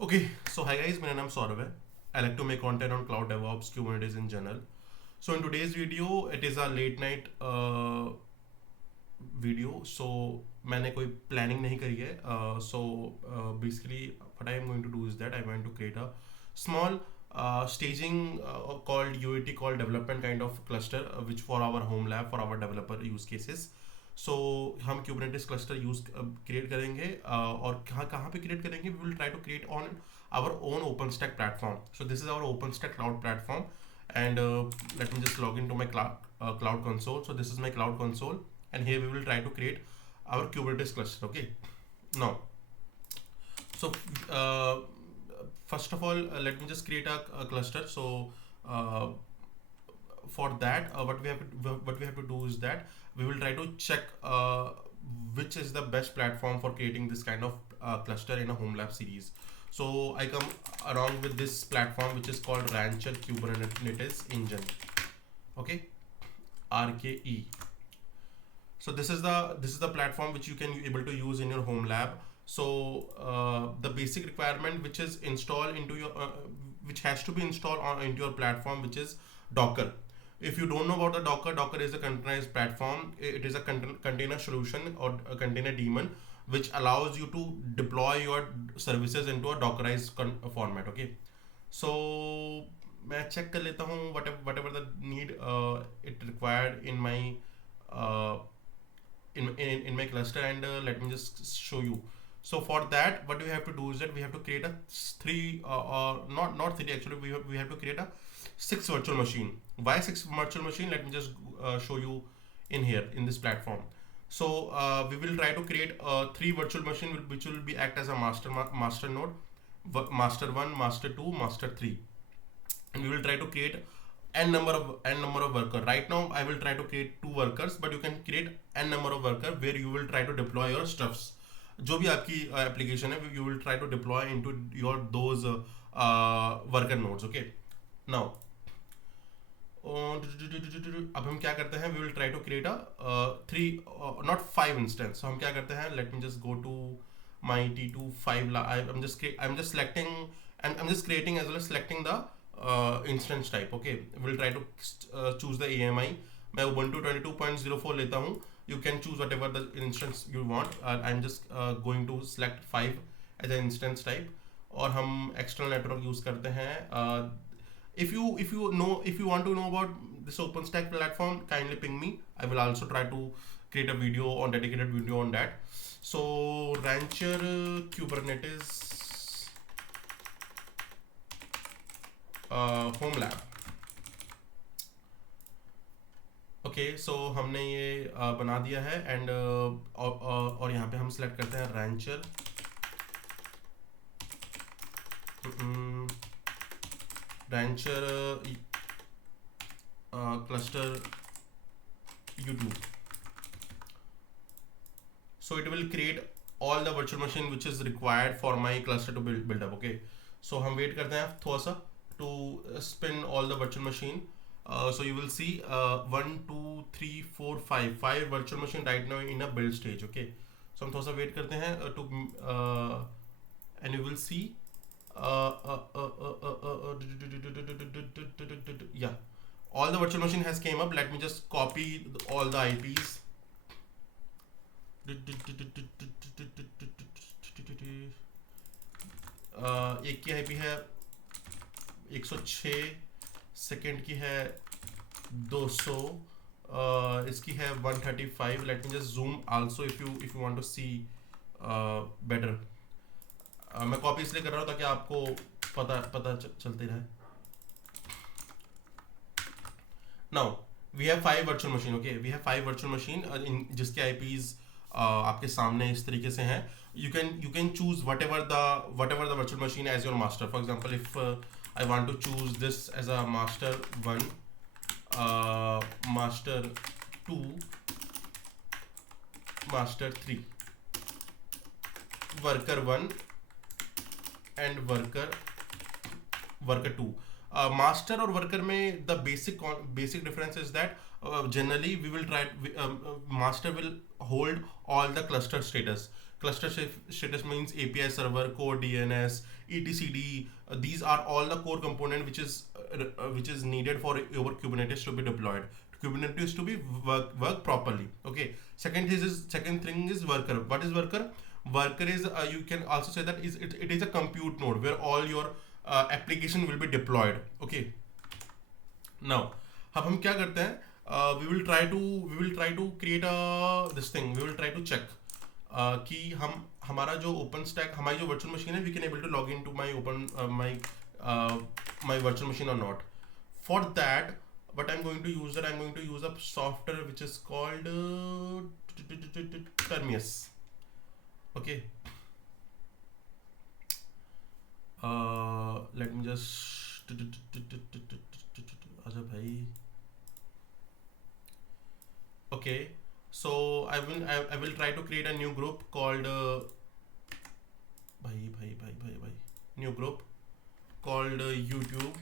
Okay, so hi guys, मेरा नाम सौरभ है. I like to make content on cloud DevOps, Kubernetes in general. So in today's video, it is a late night video. So मैंने कोई planning नहीं करी है. So basically, what I am going to do is that I want to create a small staging called UAT, called development kind of cluster, which for our home lab, for our developer use cases. सो हम Kubernetes cluster use create करेंगे और कहाँ कहाँ पे create करेंगे. We will try to create on our own OpenStack platform. So this is our OpenStack cloud platform, and let me just log into my cloud console. So this is my cloud console, and here we will try to create our Kubernetes cluster. Okay, now, so first of all, let me just create a cluster. So for that, what we have to do is that we will try to check which is the best platform for creating this kind of cluster in a home lab series. So I come along with this platform which is called Rancher Kubernetes Engine. Okay, RKE. So this is the platform which you can able to use in your home lab. So the basic requirement which is installed into your which has to be installed into your platform, which is Docker. If you don't know about the Docker is a containerized platform. It is a container solution or a container daemon which allows you to deploy your services into a Dockerized format. Okay, so मैं check कर लेता हूँ whatever the need it required in my uh, in my cluster, and let me just show you. So for that, what we have to do is that we have to create a three or not three, actually we have to create a six virtual machine. Why six virtual machine? Let me just show you in here in this platform. So we will try to create three virtual machine which will be act as a master node, master 1, master 2, master 3, and we will try to create n number of worker. Right now I will try to create two workers, but you can create n number of worker where you will try to deploy your stuffs. जो भी आपकी एप्लीकेशन है, you will try to deploy into your those worker nodes. Okay, now अब हम क्या करते हैं, we will try to create a three not five instance. So हम क्या करते हैं, let me just go to my T2 5. I'm just selecting, and I'm just creating as well as selecting the instance type. Okay, we'll try to choose the AMI. मैं Ubuntu 22.04 लेता हूँ. You can choose whatever the instance you want. I'm just going to select 5 as an instance type, और हम external network use करते हैं. If you want to know about this OpenStack platform, kindly ping me. I will also try to create a dedicated video on that. So Rancher Kubernetes home lab. Okay, so हमने ये बना दिया है, एंड और यहाँ पे हम सिलेक्ट करते हैं Rancher cluster U2. So it will create all the virtual machine which is required for my cluster to build up. Okay, so हम वेट करते हैं थोड़ा सा to spin all the virtual machine. So you will see 1 2 3 4 5 virtual machine right now in a build stage. Okay, so हम थोड़ा सा वेट करते हैं and you will see yeah, all the virtual machine has came up. Let me just copy all the IPs. एक की IP है 106, सेकेंड की है 200, इसकी है 135. Let me just zoom also if you want to see better. मैं कॉपी इसलिए कर रहा हूँ ताकि आपको पता चलते रहे. Now we have 5 virtual machine. Okay, we have 5 virtual machine जिसके IPs आपके सामने इस तरीके से हैं. You can choose whatever the virtual machine as your master. For example, if I want to choose this as a master 1, master 2, master 3, worker 1 and worker 2. Master और worker में the basic difference is that generally we will try master will hold all the cluster status. Cluster status means API server, core DNS, etcd. These are all the core component which is needed for your Kubernetes to be deployed, Kubernetes to be work properly. Okay. Second thing is worker. What is worker? Worker is, you can also say that it is a compute node where all your application will be deployed. Okay. Now अब हम क्या करते हैं, we will try to create a this thing, we will try to check कि हम हमारा जो open stack, हमारी जो वर्चुअल मशीन है, we can able to log in to my open my virtual machine और not. For that what I'm going to use, that I'm going to use a software which is called Termius. Okay. Let me just acha bhai. Okay, so I will try to create a new group called bhai new group called YouTube,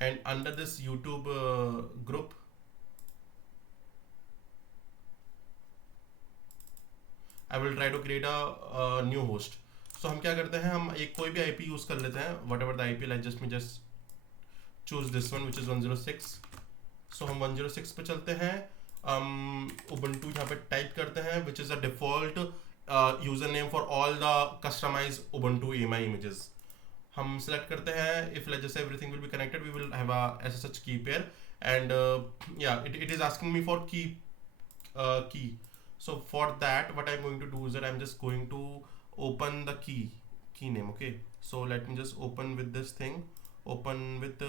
and under this YouTube group I will try to create a new host. So हम क्या करते हैं, हम एक कोई भी IP use कर लेते हैं, whatever the IP, like just choose this one which is 106. So हम 106 पे चलते हैं, Ubuntu यहाँ पे टाइप करते हैं, which is a default username for all the customized Ubuntu AMI images. हम select करते हैं, if let's just say everything will be connected, we will have a SSH key pair, and yeah, it is asking me for key. So for that, what I'm going to do is that I'm just going to open the key name. Okay, so let me just open with this thing, open with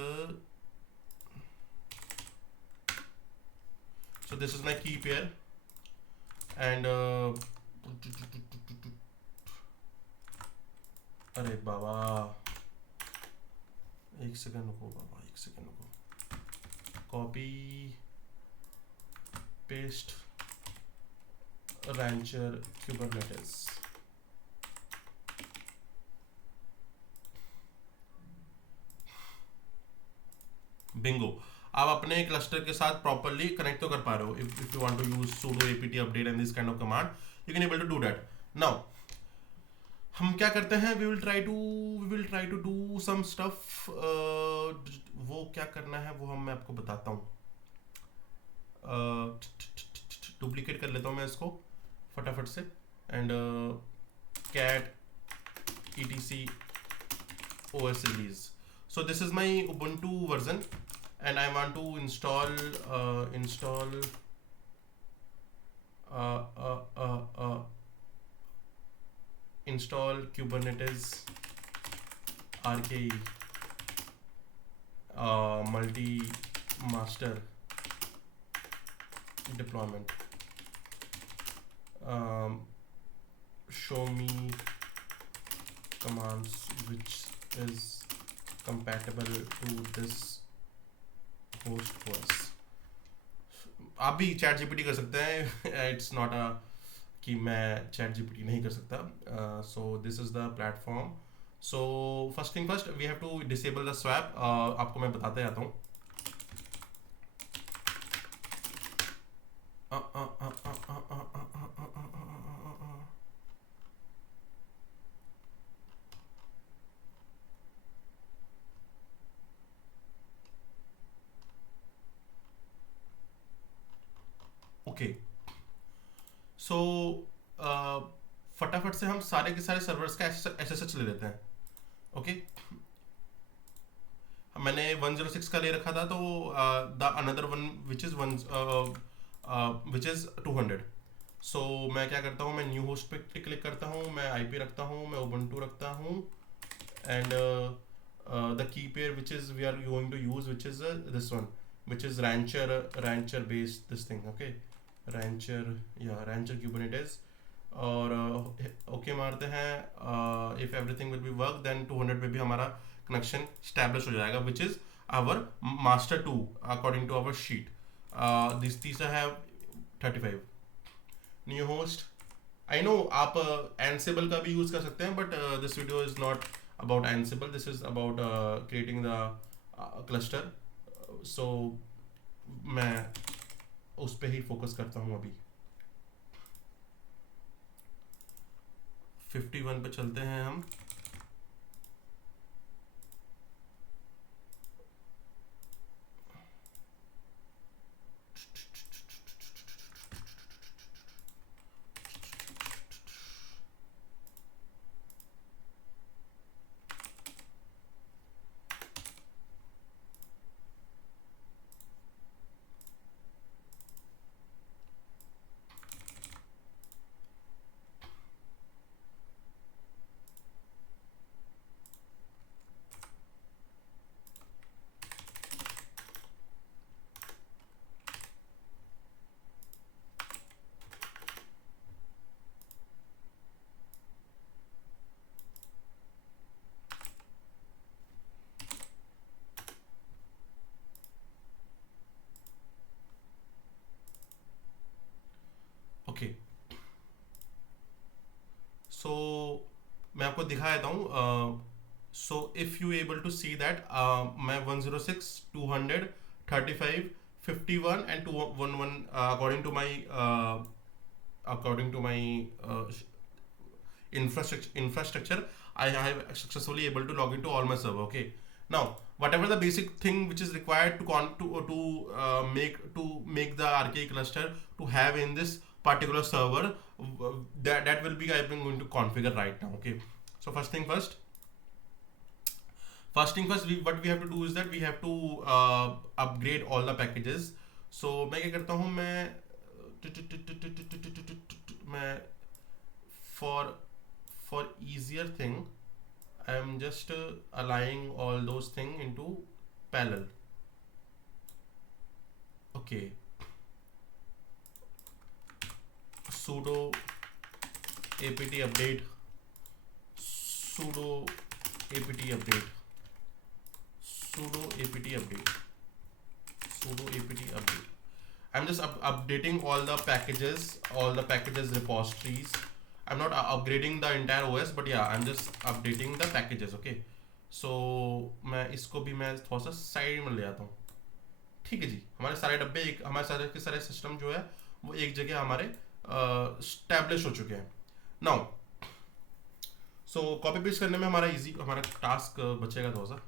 so this is my key pair, and अरे बाबा एक सेकंड रुको बाबा, एक सेकंड रुको, copy paste Rancher Kubernetes. Bingo, आप अपने क्लस्टर के साथ properly connect तो कर पा रहे हो. If you want to use sudo apt update and this kind of command, you can able to do that. Now हम क्या करते हैं, we will try to do some stuff. वो क्या करना है वो मैं आपको बताता हूँ. डुप्लीकेट कर लेता हूँ मैं इसको फटाफट से, and cat etc os release. So this is my Ubuntu version, and I want to install install Kubernetes RKE multi-master deployment. Show me commands which is compatible to this host OS. आप भी chat GPT कर सकते हैं, it's not a कि मैं chat GPT नहीं कर सकता. So this is the platform. So first thing first, we have to disable the swap. आपको मैं बताते जाता हूँ. ओके, सो फटाफट से हम सारे के सारे सर्वर्स का SSH ले लेते हैं. ओके, मैंने 106 का ले रखा था, तो the another one which is 200. सो मैं क्या करता हूँ, मैं न्यू होस्ट पे क्लिक करता हूँ, मैं IP रखता हूँ, मैं Ubuntu रखता हूँ, and the key pair which is we are going to use which is this one, which is rancher based this thing. Okay, rancher Kubernetes. और ओके मारते हैं. If everything will be work, then 200 पे भी हमारा connection establish हो जाएगा, which is our master 2 according to our sheet. This I have 35. New host, I know आप Ansible का भी यूज कर सकते हैं, but this video is not about Ansible. This is about creating the cluster. So मैं उस पर ही फोकस करता हूँ अभी। 51 पे चलते हैं हम। ओके, सो मैं आपको दिखा देता हूँ। So if you able to see that मैं 106, 200, 35, 51 and 211 according to my infrastructure, I have successfully able to log into all my server. Okay, now whatever the basic thing which is required to make the RKE cluster to have in this particular server, that will be I'm going to configure right now. Okay, so first thing first, what we have to do is that we have to upgrade all the packages. So मैं क्या करता हूँ, मैं for easier thing, I am just aligning all those things into parallel. Okay, sudo apt update, sudo apt update, sudo apt update, sudo apt update. I'm just updating all the packages repositories. I'm not upgrading the entire OS, but yeah, I'm just updating the packages. Okay, so मैं इसको भी मैं थोड़ा सा साइड में ले आता हूँ। ठीक है जी, हमारे सारे डब्बे हमारे सारे के सारे सिस्टम जो है वो एक जगह हमारे स्टैब्लिश हो चुके हैं नाउ। सो कॉपी पेस्ट करने में हमारा टास्क बचेगा थोड़ा सा।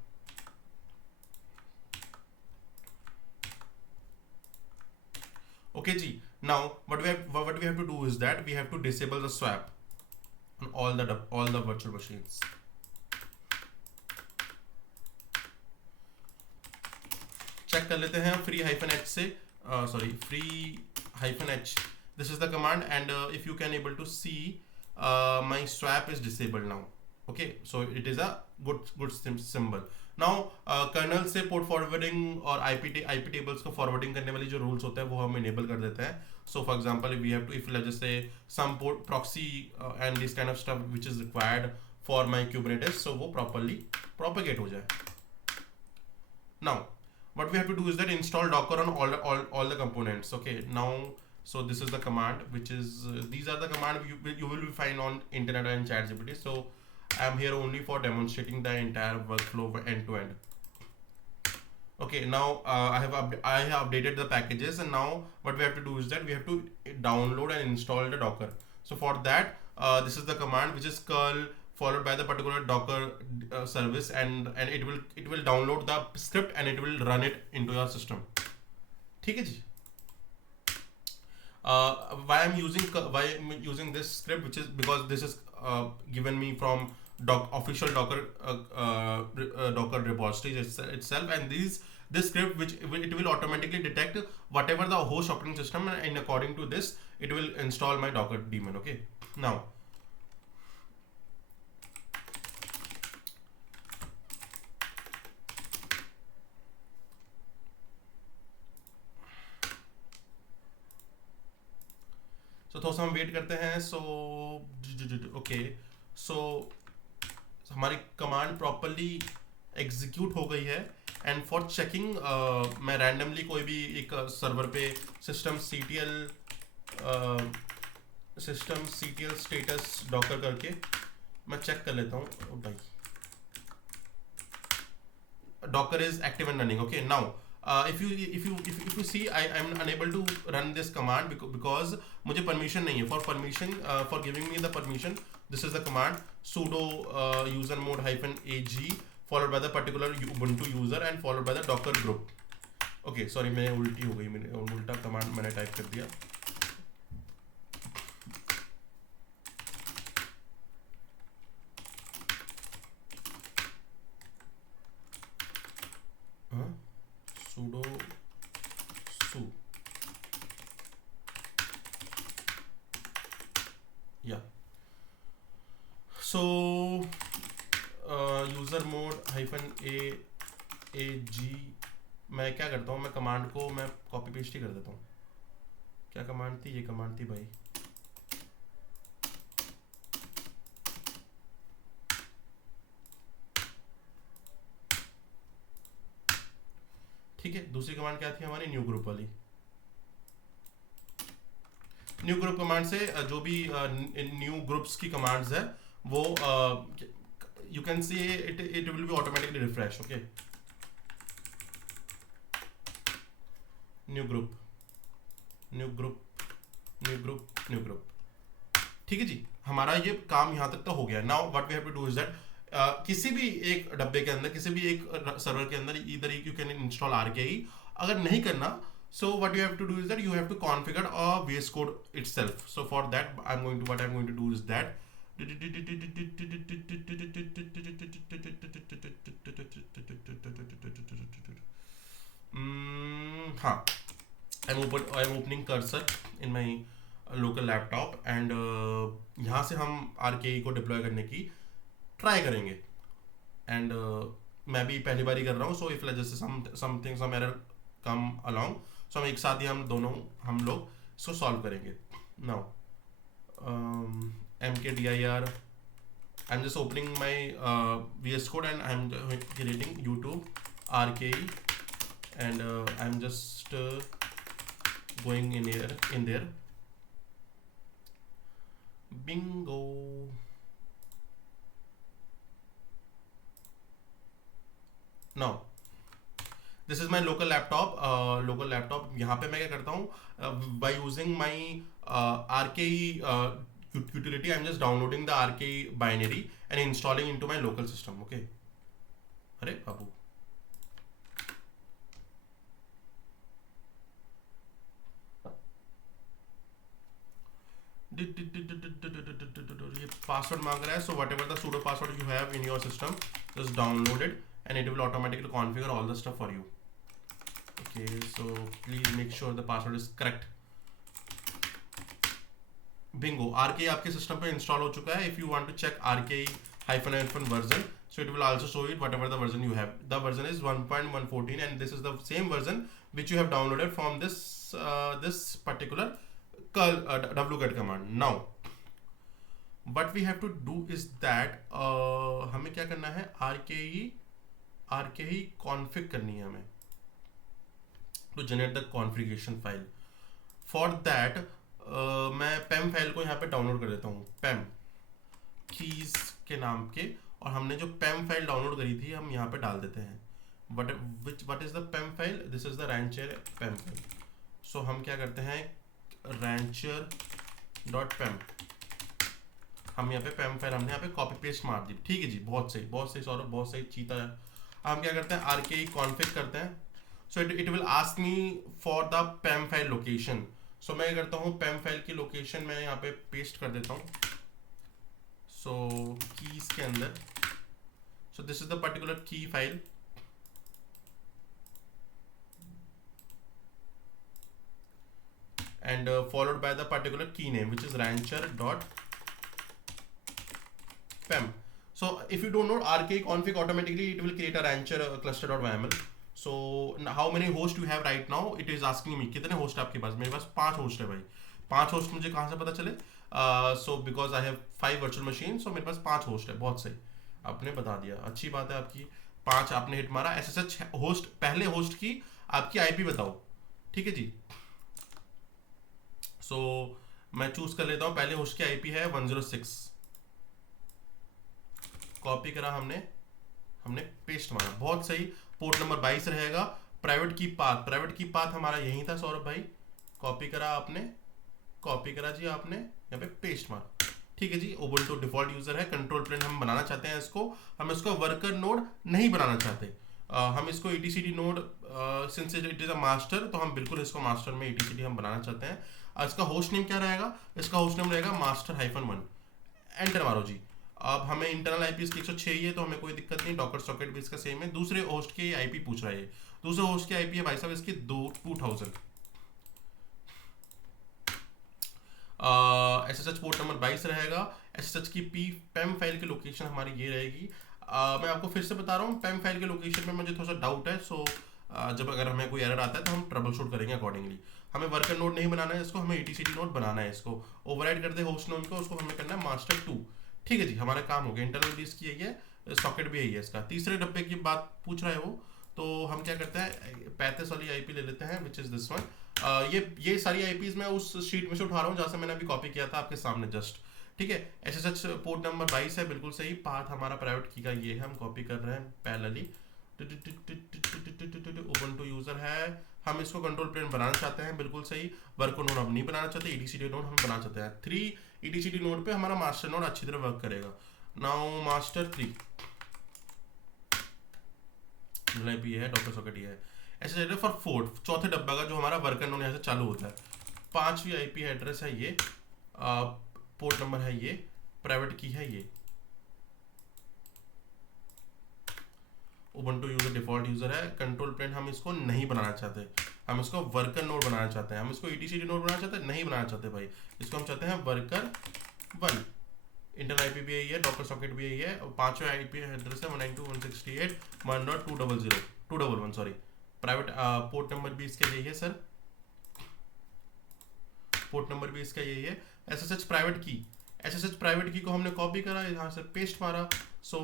Okay जी, now what we have to do is that we have to disable the swap on all the virtual machines. Check कर लेते हैं free-h से, free-h. This is the command, and if you can able to see, my swap is disabled now. Okay, so it is a good symbol. Now kernel से port forwarding और IP tables को forwarding करने वाली जो रूल्स होते हैं वो हम इनेबल कर देते हैं. So for example, if we have to, if let's just say some port proxy and this kind of stuff which is required for my Kubernetes, so वो properly propagate हो जाए. Now what we have to do is that install Docker on all the components. Okay, now so this is the command which is these are the command you will find on internet and ChatGPT. So I am here only for demonstrating the entire workflow end to end. Okay, now I have updated the packages, and now what we have to do is that we have to download and install the Docker. So for that, this is the command which is curl followed by the particular Docker service, and it will download the script and it will run it into your system. ठीक है जी. Why I'm using this script, which is because this is given me from official Docker Docker repositories itself, and this script which it will automatically detect whatever the host operating system, and according to this it will install my Docker daemon. Okay, now so थोड़ा सा हम वेट करते हैं. So okay, so हमारी command properly execute हो गई है, and for checking मैं रैंडमली कोई भी एक सर्वर पे सिस्टम ctl स्टेटस डॉकर करके मैं चेक कर लेता हूँ. भाई Docker is active and running. Okay, now if you see, I'm unable to run this command because मुझे permission नहीं है. For permission, for giving me the permission, this is the command sudo user mode -ag followed by the particular Ubuntu user and followed by the docker group. Okay, sorry, मैं उल्टी हो गई, मैंने उल्टा command मैंने टाइप कर दिया. sudo su yeah. So user mode -ag मैं क्या करता हूँ, मैं कमांड को मैं कॉपी पेस्ट ही कर देता हूँ. क्या कमांड थी? ये कमांड थी भाई. ठीक है, दूसरी कमांड क्या थी हमारी? न्यू ग्रुप वाली. न्यू ग्रुप कमांड से जो भी न्यू ग्रुप्स की कमांड्स है वो you can see it will be automatically refresh. Okay, new group new group new group new group. ठीक है जी, हमारा ये काम यहाँ तक तो हो गया. Now what we have to do is that किसी भी एक डब्बे के अंदर, किसी भी एक सर्वर के अंदर इधर यू कैन इंस्टॉल RKE. अगर नहीं करना, so what you have to do is that you have to configure a VS Code itself. So for that I'm going to do is that हाँ, I'm opening cursor in my local laptop and यहाँ से हम RKE को डिप्लॉय करने की ट्राई करेंगे. एंड मैं भी पहली बार ही कर रहा हूँ, सो इफ जैसे सम एरर कम अलोंग, सो हम एक साथ ही हम लोग इसको सॉल्व करेंगे. Now mkdir, I am just opening my VS Code and I am creating YouTube RKE and I am just going in there. Bingo. Now this is my local laptop. यहाँ पे मैं क्या करता हूँ, by using my RKE utility, I'm just downloading the RKE binary and installing into my local system. Okay. अरे बाबू, ये पासवर्ड मांग रहा है. So whatever the sudo password you have in your system, just download it and it will automatically configure all the stuff for you. Okay, so please make sure the password is correct. Bingo, RKE आपके सिस्टम पे इंस्टॉल हो चुका है. If you want to check RKE -version, so it will also show it whatever the version you have. The version is 1.114 and this is the same version which you have downloaded from this particular wget command. Now what we have to do is that हमें क्या करना है, RKE config करनी है हमें to generate the configuration file. For that मैं PEM file को यहाँ पे डाउनलोड कर देता हूँ, PEM keys के नाम के, और हमने जो PEM फाइल डाउनलोड करी थी हम यहाँ पे डाल देते हैं. what is the PEM file? This is the rancher PEM file. So हम क्या करते हैं, rancher.pem, हम यहाँ पे PEM फाइल हमने यहाँ पे कॉपी पेस्ट मार दी. ठीक है जी, बहुत सही सौरभ, बहुत सही चीता है. हम क्या करते हैं, RKE config करते हैं. So it will ask me for the PEM file location. So मैं क्या करता हूँ, PEM फाइल की लोकेशन मैं यहाँ पे पेस्ट कर देता हूँ. So keys के अंदर, so this is the particular key file. And followed by the particular key name which is rancher.pem. So if you don't know RKE config, automatically it will create a rancher cluster.yml. So how many hosts you have right now? It is asking me कितने host आपके पास? मेरे पास 5 host है भाई. 5 host मुझे कहाँ से पता चले? So because I have 5 virtual machines, so मेरे पास 5 host है. बहुत सही, आपने बता दिया, अच्छी बात है आपकी. 5 आपने हिट मारा. SSH होस्ट, पहले होस्ट की आपकी IP बताओ. ठीक है जी. So मैं चूज कर लेता हूँ, पहले होस्ट की IP है 106. कॉपी करा हमने पेस्ट मारा, बहुत सही. पोर्ट नंबर 22 रहेगा. प्राइवेट की पाथ हमारा यही था सौरभ भाई, कॉपी करा आपने, कॉपी करा जी आपने, यहाँ पे पेस्ट मार। ठीक है जी, उबुंटू डिफॉल्ट यूजर है, कंट्रोल प्लेन हम बनाना चाहते हैं इसको, हम इसको वर्कर नोड नहीं बनाना चाहते। हम इसको etcd node, since it is a master, तो हम बिल्कुल इसको मास्टर में etcd हम बनाना चाहते हैं। इसका होस्ट नेम क्या रहेगा, इसका होस्ट नेम रहेगा master-1। एंटर मारो जी। अब हमें इंटरनल आईपी इसकी 106 ही है, तो हमें कोई दिक्कत नहीं, डॉकर सॉकेट भी इसका सेम है। दूसरे होस्ट की आईपी पूछ रहा है ये, दूसरे होस्ट की आईपी है भाई साहब इसकी 2000। SSH पोर्ट नंबर 22 रहेगा। SSH की पैम फाइल की लोकेशन हमारी ये रहेगी। मैं आपको फिर से बता रहा हूँ, पैम फाइल के लोकेशन में मुझे थोड़ा सा डाउट है, सो जब अगर हमें कोई एरर आता है तो हम ट्रबल शूट करेंगे अकॉर्डिंगली। हमें वर्कर नोड नहीं बनाना है इसको, हमें etcd नोड बनाना है इसको। ओवरराइड कर दे होस्ट नोड को, उसको हमें करना है master-2। ठीक है जी, हमारा काम हो गया। इंटरनल भी इसकी यही है, सॉकेट भी यही है इसका। तीसरे डब्बे की बात पूछ रहा है वो, तो हम क्या करते हैं, 35 वाली आईपी ले लेते हैं, विच इज दिस वन। ये सारी आईपीज मैं उस शीट में से उठा रहा हूँ जहाँ से मैंने अभी कॉपी किया था आपके सामने जस्ट। ठीक है, SSH पोर्ट नंबर 22 है, बिल्कुल सही। पाथ हमारा प्राइवेट की का ये है, हम कॉपी कर रहे हैं पैरेलली। उबुंटू यूजर है, हम इसको कंट्रोल प्लेन बनाना चाहते हैं, बिल्कुल सही। वर्क नोड हम नहीं बनाना चाहते, etcd नोड हम बनाना चाहते हैं। 3 etcd नोड पे हमारा मास्टर नोड अच्छी तरह वर्क करेगा। नाउ master-3 भी है, डॉक्टर सॉकेट ये है। ऐसे फॉर फोर्थ, चौथे डब्बा का जो हमारा वर्कर नोड यहाँ से चालू होता है। 5वीं आईपी एड्रेस है ये, पोर्ट नंबर है ये, प्राइवेट की है ये। उबुंटू यूजर डिफॉल्ट यूजर है। कंट्रोल प्लेन हम इसको नहीं बनाना चाहते, हम इसको वर्कर नोड बनाना चाहते हैं। हम इसको etcd नोड बनाना चाहते हैं, नहीं बनाना चाहते भाई, इसको हम चाहते हैं वर्कर 1। इंटरनल आईपी भी यही है, डॉकर सॉकेट भी यही है, और 5वें आईपी एड्रेस है 192.168.1.200 सॉरी। प्राइवेट पोर्ट नंबर भी इसका यही है सर, पोर्ट नंबर भी इसका यही है। SSH प्राइवेट की को हमने कॉपी करा, यहाँ से पेस्ट मारा। So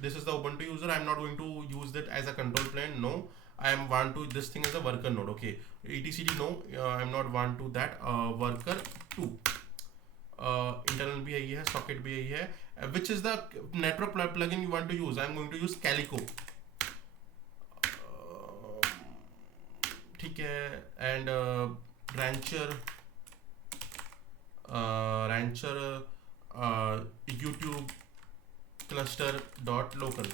this is the Ubuntu user, I am not going to use that as a control plane, no, I am want to this thing as a worker node, okay, etcd no, I am not want to that worker 2। Internal भी यही है, socket भी यही है। Which is the network plugin you want to use, I am going to use Calico. ठीक है, and Rancher YouTube cluster dot local.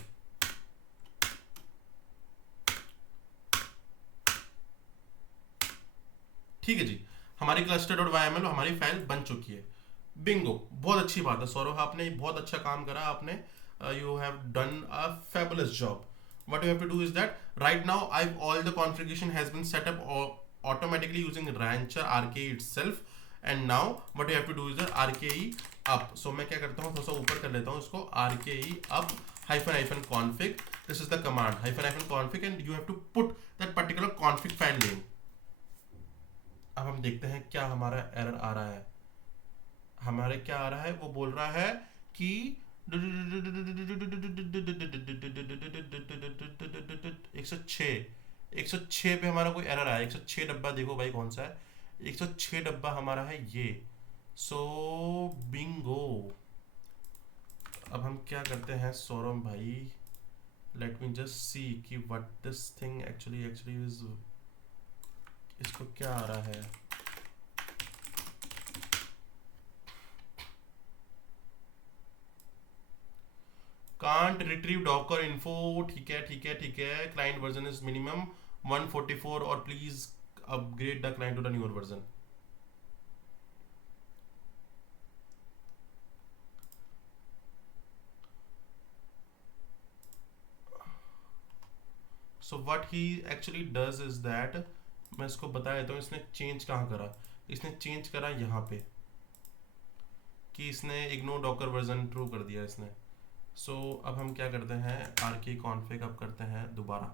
ठीक है जी, हमारी क्लस्टर डॉट वाईएमएल हमारी फाइल बन चुकी है। बिंगो, बहुत अच्छी बात है सौरभ, आपने बहुत अच्छा काम करा आपने, you have done a fabulous job. what you have to do is that right now I've all the configuration has been set up automatically using rancher RKE itself, and now what you have to do is the RKE up। so मैं क्या करता हूँ, थोड़ा सा ऊपर कर लेता हूँ इसको, RKE up hyphen config, this is the command hyphen config, and you have to put that particular config file name। अब हम देखते हैं क्या हमारा एरर आ रहा है। हमारे क्या आ रहा है, वो बोल रहा है कि 106 पे हमारा कोई एरर आया। 106 डब्बा देखो भाई कौन सा है, 106 डब्बा हमारा है ये। सो बिंगो, अब हम क्या करते हैं सौरभ भाई, लेट मी जस्ट सी कि what this thing actually is, इसको क्या आ रहा है। कांट रिट्रीव डॉकर इन्फो, ठीक है ठीक है ठीक है। क्लाइंट वर्जन इज मिनिमम 144 और please upgrade the client to the newer version. So what he actually does is that, मैं इसको बता देता हूँ इसने चेंज कहाँ करा। इसने चेंज करा यहाँ पे कि इसने इग्नोर डॉकर वर्जन ट्रू कर दिया इसने। सो अब हम क्या करते हैं, RKE कॉन्फ़िग अब करते हैं दोबारा।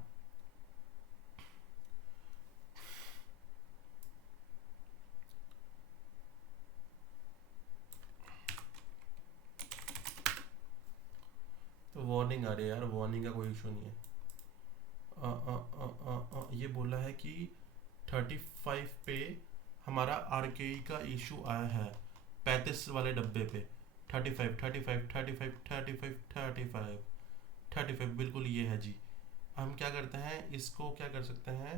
तो वार्निंग आ रही है यार, वार्निंग का कोई इशू नहीं है। ये बोला है कि 35 पे हमारा RKE का इशू आया है, 35 वाले डब्बे पे। 35 बिल्कुल ये है जी। हम क्या करते हैं, इसको क्या कर सकते हैं,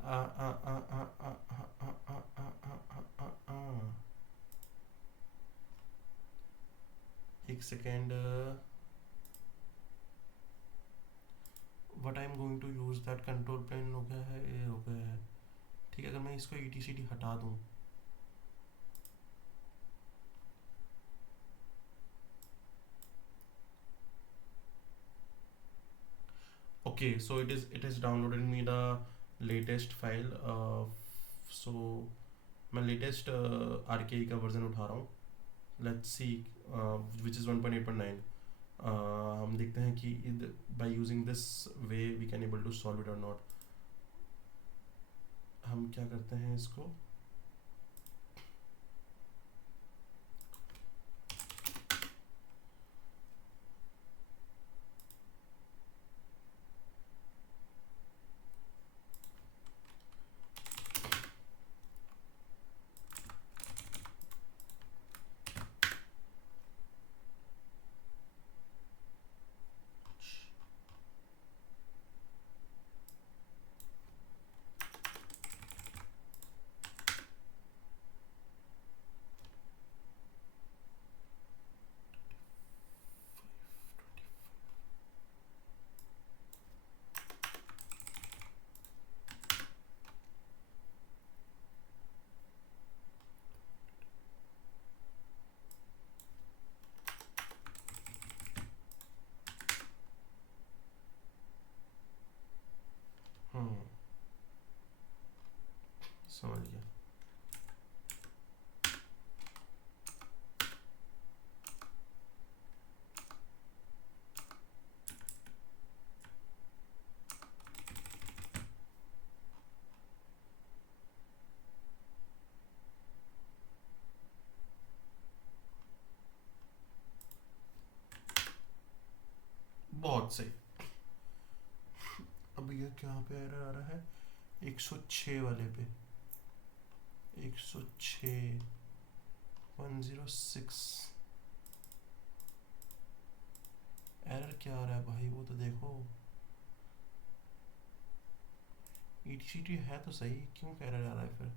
आ, आ, आ, आ, आ, आ, आ, आ, आ, आ, आ, आ, आ, एक second, what I am going to use that control plane हो गया है, ये हो गया है। ठीक है, अगर मैं इसको ETCD हटा दूं, okay, so it is downloaded me the latest file, so मैं लेटेस्ट RKE का वर्जन उठा रहा हूँ, लेट्स सी विच इज़ 1.8.9। हम देखते हैं कि by using this way we can able to solve it और नॉट। हम क्या करते हैं इसको, समझ गया। बहुत सही। अब ये कहाँ पे एरर आ रहा है, 106 वाले पे, 106 106 एरर क्या आ रहा है भाई, वो तो देखो। ETCD है तो सही, क्यों एरर आ रहा है फिर।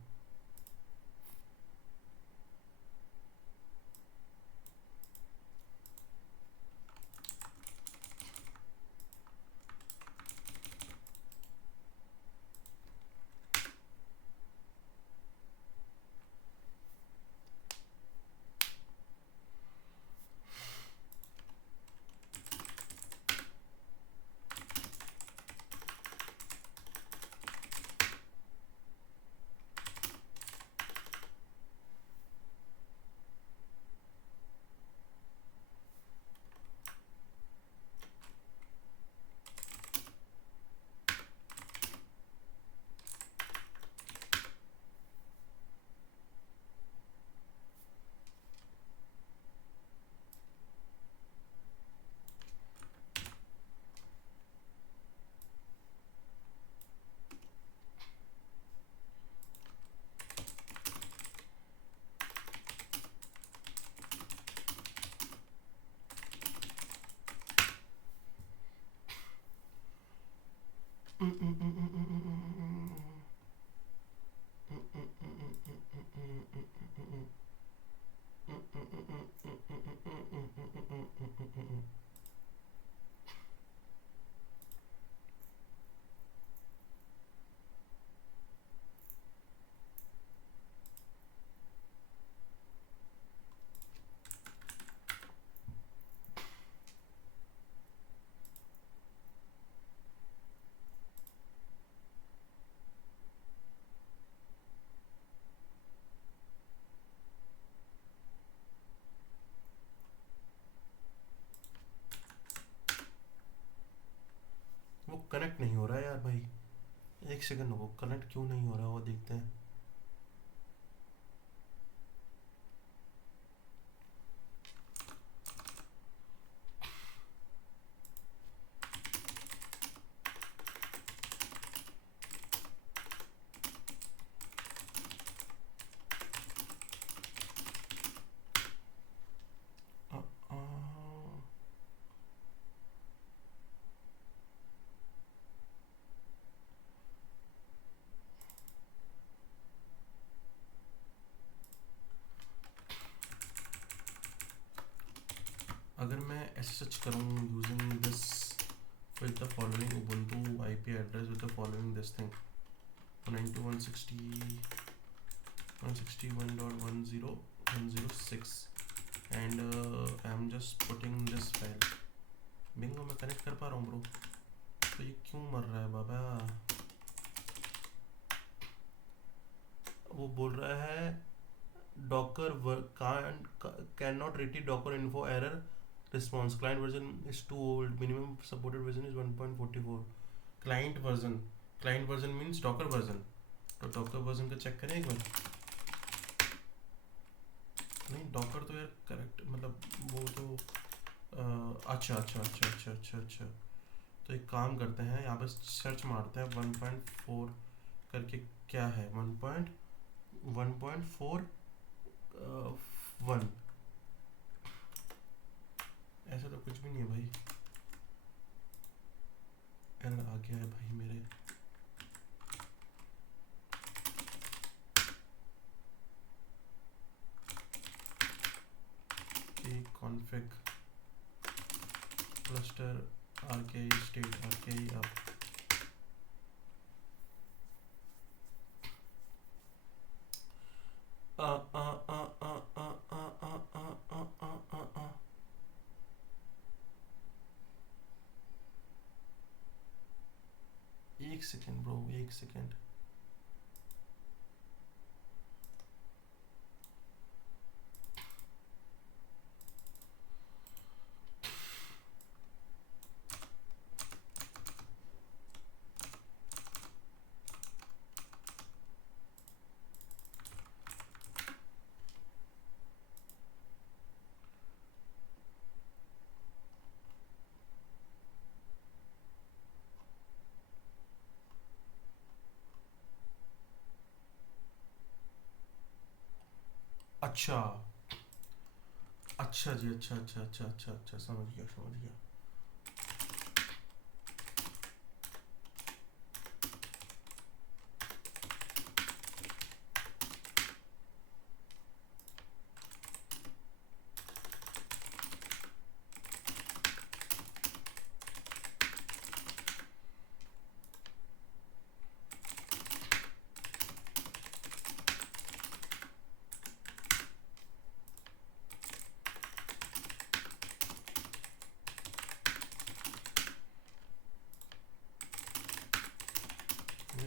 वो कनेक्ट नहीं हो रहा है यार भाई, एक सेकंड रुको, कनेक्ट क्यों नहीं हो रहा वो देखते हैं। अ, अ, अगर मैं SSH करूँ using this with the following Ubuntu IP address with the following this thing 192.168.1.1.0.106 and I'm just putting this file bingo मैं कनेक्ट कर पा रहा हूँ ब्रो तो ये क्यों मर रहा है बाबा वो बोल रहा है docker can not retrieve docker info error response client version is too old minimum supported version is 1.44 client version means docker version तो docker version का चेक करें एक बार नहीं docker तो यार करेक्ट मतलब वो तो अच्छा तो एक काम करते हैं यहाँ पे सर्च मारते हैं 1.4 करके क्या है 1.1 ऐसा तो कुछ भी नहीं है भाई एरर आ गया है भाई मेरे config cluster RKE state RKE up एक सेकेंड ब्रो एक सेकेंड अच्छा अच्छा जी अच्छा समझ गया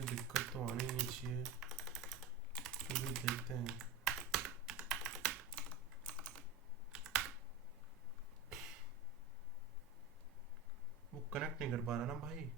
दिक्कत तो आनी नहीं चाहिए फिर भी देखते हैं वो कनेक्ट नहीं कर पा रहा ना भाई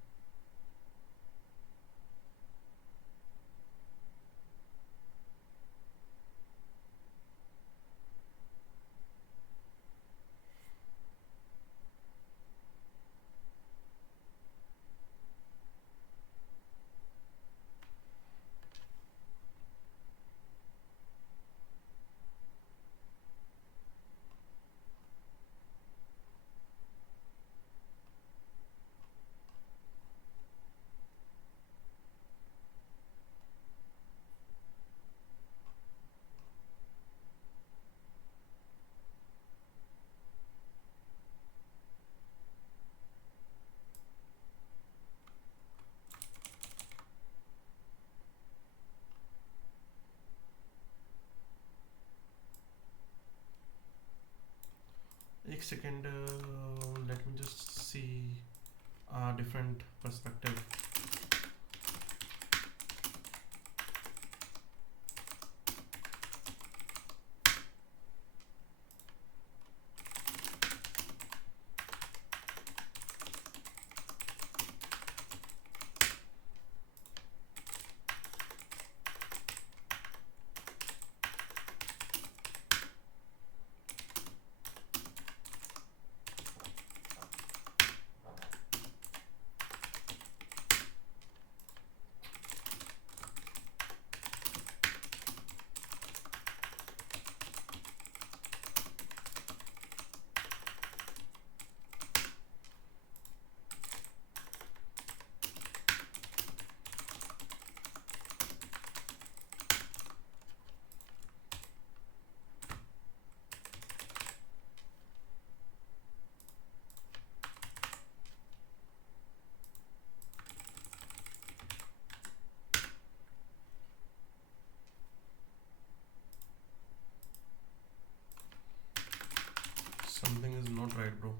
एक second let me just see different perspective Something is not right, bro.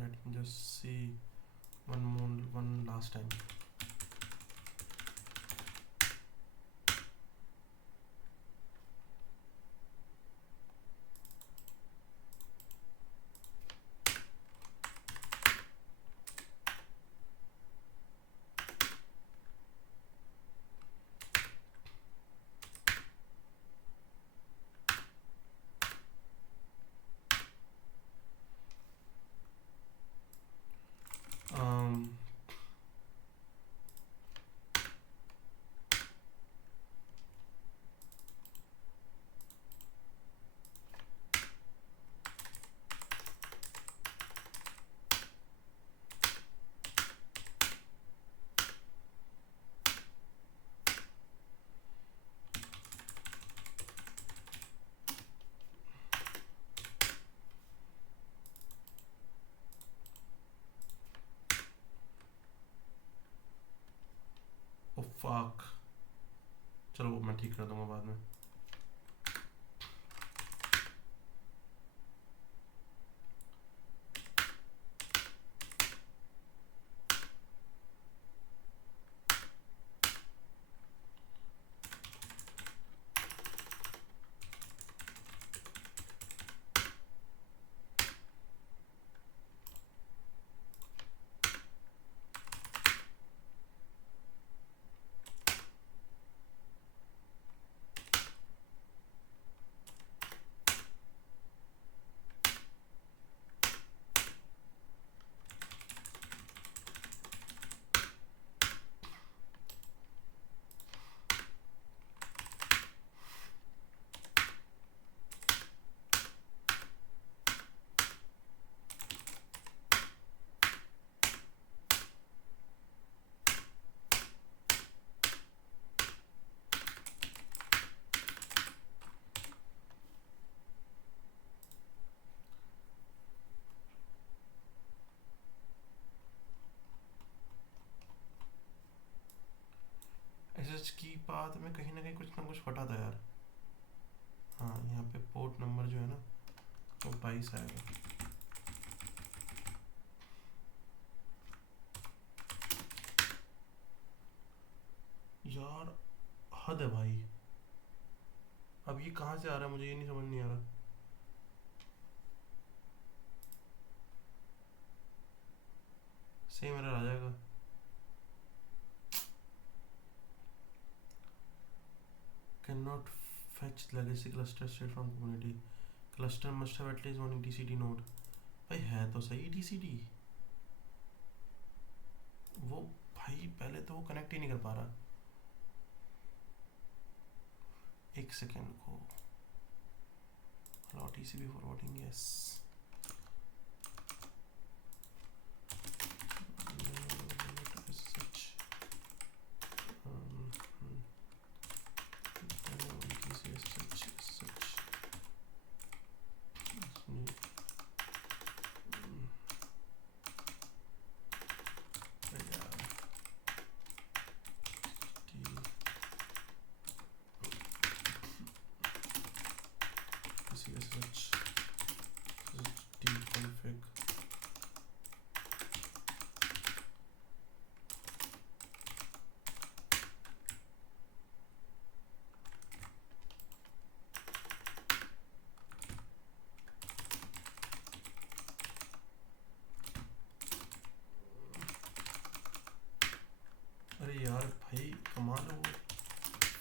Let me just see one last time. Um, oh fuck. चलो वो मैं ठीक कर दूंगा बाद में. एसएच की बात में कहीं ना कुछ फटा था यार. हाँ यहाँ पे पोर्ट नंबर जो है ना वो 22 आएगा. यार हद है भाई. अब ये कहाँ से आ रहा है मुझे ये नहीं समझ नहीं आ रहा. सेम एरर आ जाएगा. Cannot fetch legacy cluster straight from community. Cluster must have at least one etcd node. भाई है तो सही etcd. वो भाई पहले तो वो कनेक्ट ही नहीं कर पा रहा. एक सेकेंड को. allow TCP forwarding yes. अरे यार भाई कमाल है. वो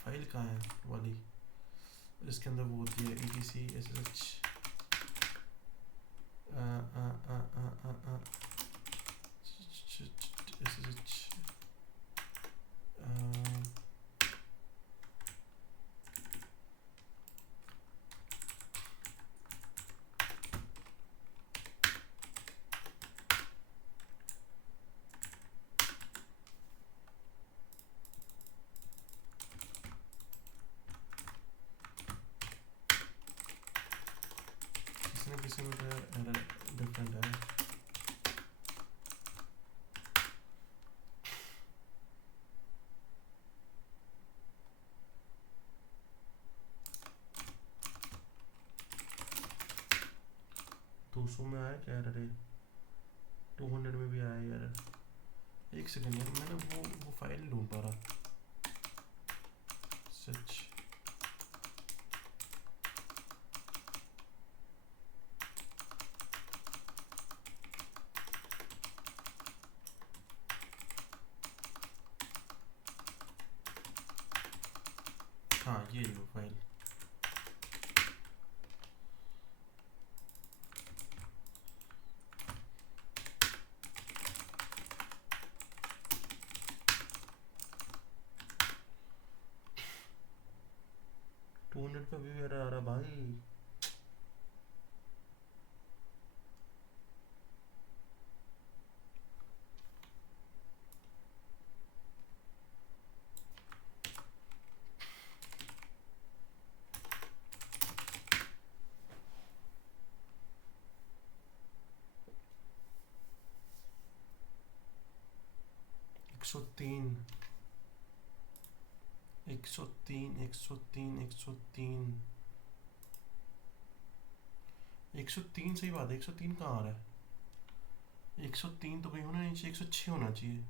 फाइल कहाँ है वाली जिसके अंदर वो होती है etc ssh ssh 200 में आया क्या यार? अरे 200 में भी आया यार। एक सेकेंड यार, मैंने वो फाइल नहीं ढूंढ पा रहा सच। हाँ ये लो फाइल। टू हंड्रेड पे भी मेरा आ रहा भाई। एक सौ तीन, 103, 103, 103, 103 सही बात है। 103 कहाँ आ रहा है? 103 तो कहीं होना नहीं चाहिए, 106 होना चाहिए।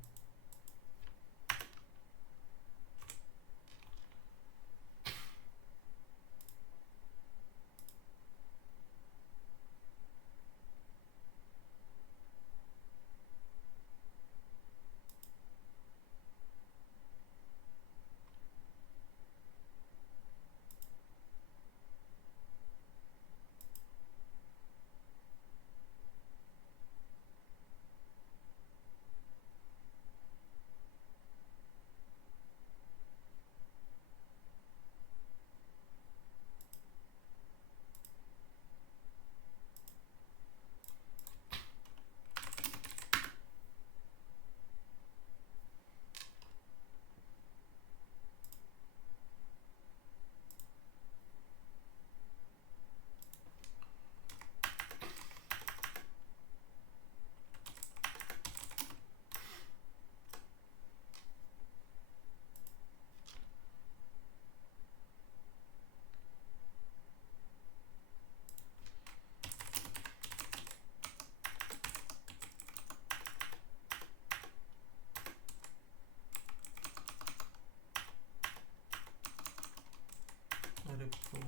अरे तो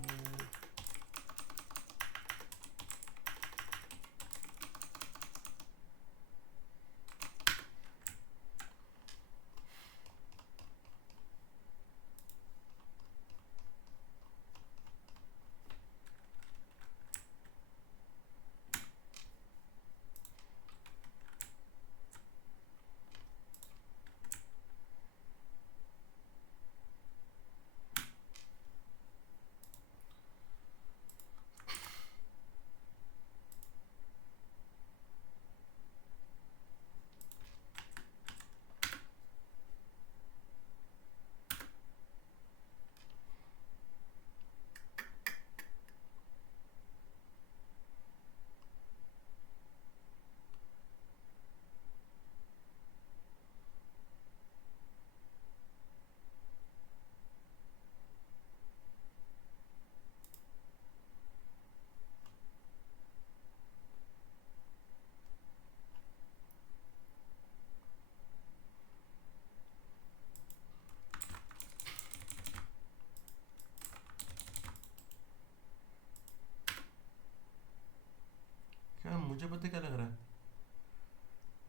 क्या मुझे पता क्या लग रहा है?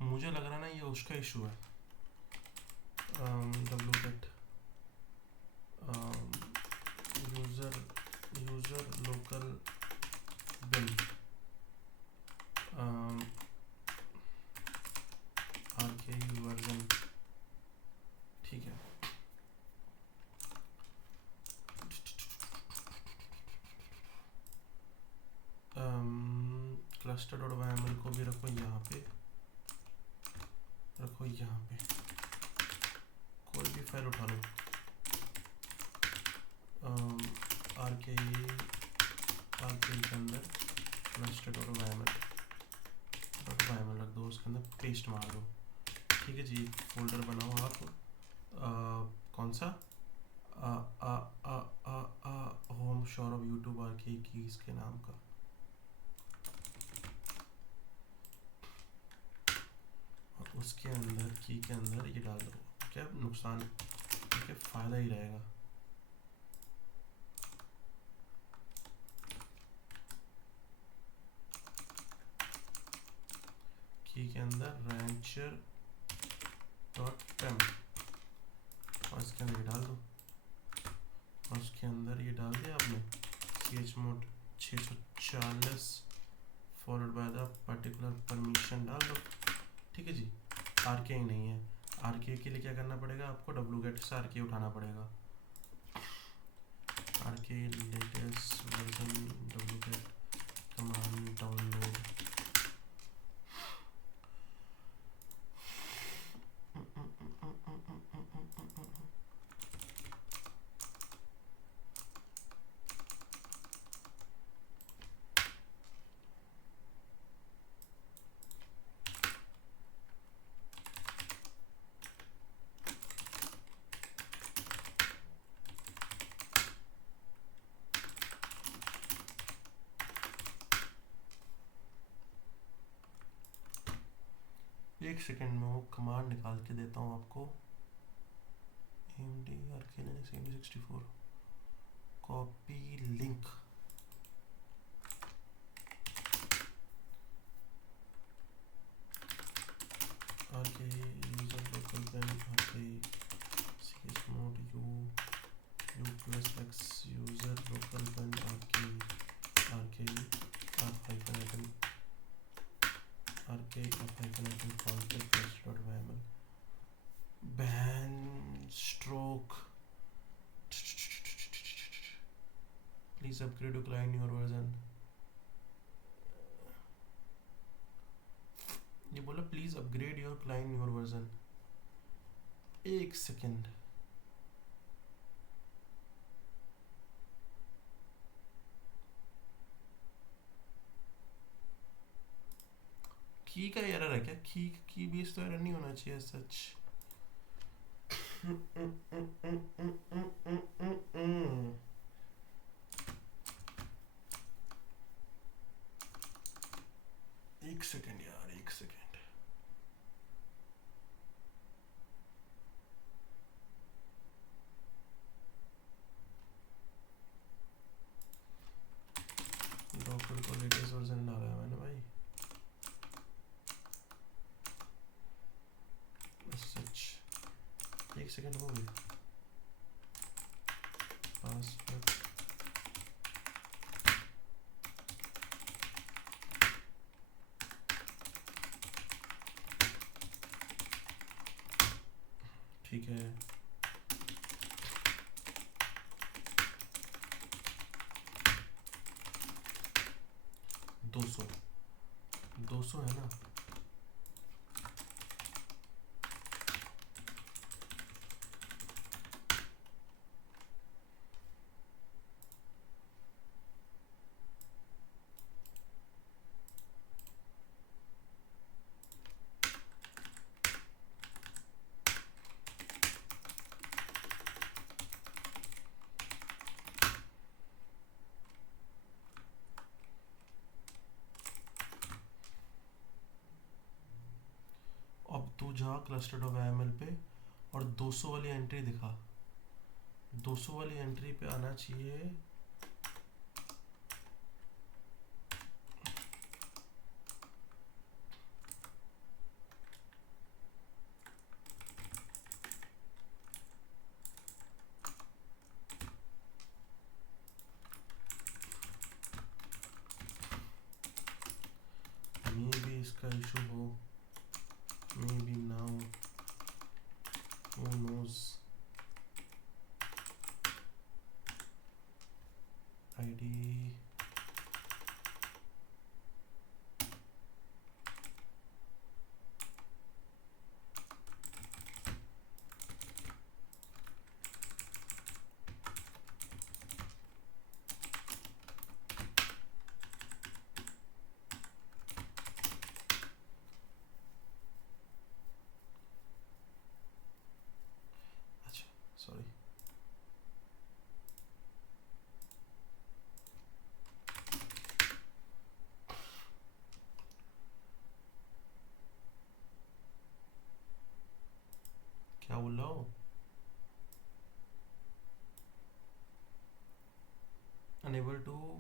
मुझे लग रहा है ना ये उसका इशू है। डब्लू गेट user user local bin RK version. ठीक है। क्लस्टर डॉट वायमल को भी रखो यहाँ पे, रखो यहाँ पे। कोई भी फाइल उठा लो। आरके के अंदर क्लस्टर डॉट वायमल रख दो, उसके अंदर पेस्ट मार दो। ठीक है जी। फोल्डर बनाओ आप। कौन सा? होम शोर ऑफ यूट्यूब आरके कीज के नाम का। उसके अंदर की के अंदर ये डाल दो, क्या नुकसान, क्या फ़ायदा ही रहेगा। की के अंदर रैंचर डॉट टेम्प और इसके अंदर ये डाल दो, और उसके अंदर ये डाल दिया आपने chmod 640 followed by the particular permission डाल दो। ठीक है जी। आरके ही नहीं है, आरके के लिए क्या करना पड़ेगा आपको, wget से आरके उठाना पड़ेगा। RK latest version wget command download. एक सेकेंड में वो कमांड निकाल के देता हूँ आपको। AMD RK Linux AMD 64 copy link, RK user local bin RK chmod u plus X user local bin RK RK config test.yml ban stroke please upgrade your client newer version। ये बोला please upgrade your client newer version. एक सेकेंड, की का एरर है क्या? की बेस तो एरर नहीं होना चाहिए सच। एक सेकेंड यार, एक सेकेंड। डॉक्टर को लेटेस्ट वर्जन डाला है मैंने भाई, सच। एक सेकेंड हो गई। पासवर्ड ठीक है। 200 है ना? अब तू जा cluster.yml पे और 200 वाली एंट्री दिखा। 200 वाली एंट्री पे आना चाहिए। मे भी इसका इशू हो, may be now, who knows। unable to